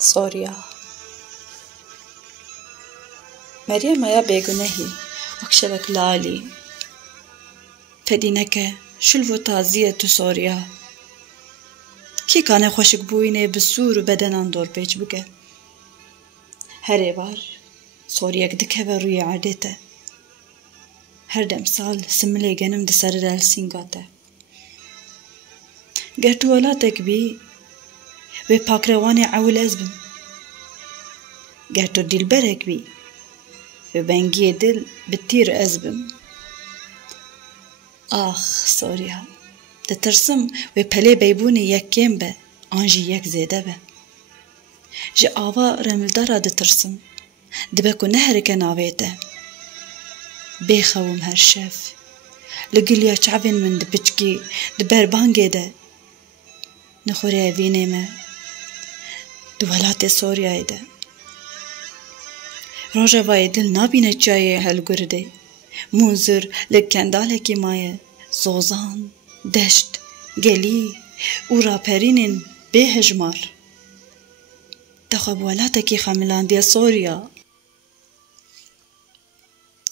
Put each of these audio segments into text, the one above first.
سوریا مريم يا بيگونهی وكشبك لالي فدينك شلفو تازية تو سوريا كي كان خوشك بوينه بسور و بدنان دور بيج بگه هر بار سورياك دكه روی عادته هر دم سال سمله گنم ده سر دل سینگاته گر تو ولاتك بي و پاکروانی عول ازبم گر تو دل برك بي و بنگی دل بتیر ازبم آخ سوریا دترسم و پلی بیبونی یکیم به آنجی یک زیده به جی آوا رملدارا دترسم دبکو نهرک ناویته بخوم هر شف لگلیا چاوین من دبچکی دبربانگی ده نخوری اوینه ما دولات سوریای ده روژه وای دل نابینه چای هل گرده منظر لکنداله کی مایه زوزان دشت گلی او راپرینین به هجمار دخواب ولاته کی خملاندی سوریا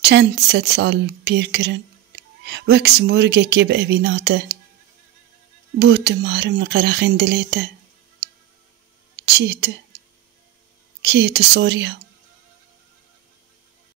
چند ست سال پیر کرن وکس مرگه کی به اویناته بوت مارم نقرخین دلیته چیته کیت سوریا